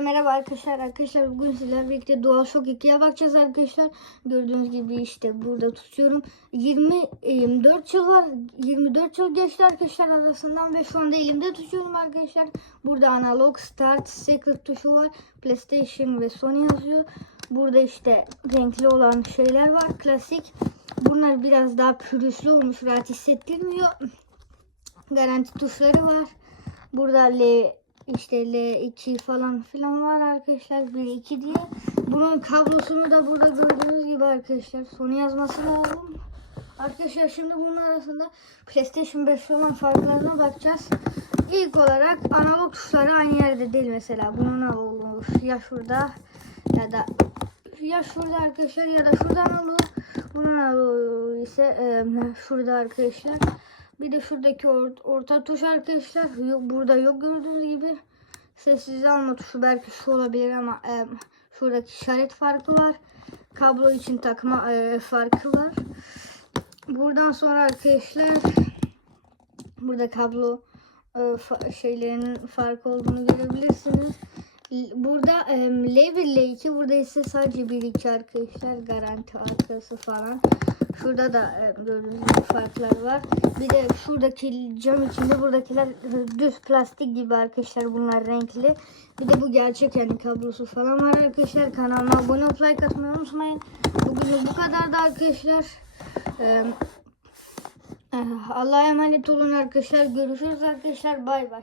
Merhaba arkadaşlar. Arkadaşlar bugün sizlerle birlikte DualShock 2'ye bakacağız arkadaşlar. Gördüğünüz gibi işte burada tutuyorum. 20 24 yıl var. 24 yıl geçti arkadaşlar arasından ve şu anda elimde tutuyorum arkadaşlar. Burada analog start secret tuşu var. PlayStation ve Sony yazıyor. Burada işte renkli olan şeyler var. Klasik. Bunlar biraz daha pürüzlü olmuş. Rahat hissettirmiyor. Garanti tuşları var. Burada L işte L2 falan filan var arkadaşlar. 1 2 diye. Bunun kablosunu da burada gördüğünüz gibi arkadaşlar. Sony yazması lazım. Arkadaşlar şimdi bunun arasında PlayStation 5 olan farklarına bakacağız. İlk olarak analog tuşları aynı yerde değil mesela. Bunun olur ya şurada ya da ya şurada arkadaşlar ya da şurada analog. Bunun analog ise e, şurada arkadaşlar. Bir de şuradaki or- orta tuş arkadaşlar. Yok, burada yok gördüğünüz gibi. Sessiz alma tuşu belki şu olabilir ama e, şuradaki işaret farkı var. Kablo için takma e, farkı var. Buradan sonra arkadaşlar burada kablo e, fa- şeylerinin farkı olduğunu görebilirsiniz. Burada e, L1 L2 burada ise sadece 1 2 arkadaşlar garanti arkası falan. Şurada da e, gördüğünüz gibi farklar var. Bir de şuradaki cam içinde buradakiler düz plastik gibi arkadaşlar bunlar renkli. Bir de bu gerçek yani kablosu falan var arkadaşlar. Kanalıma abone olup like atmayı unutmayın. Bugün bu kadar da arkadaşlar. E, Allah'a emanet olun arkadaşlar. Görüşürüz arkadaşlar. Bay bay.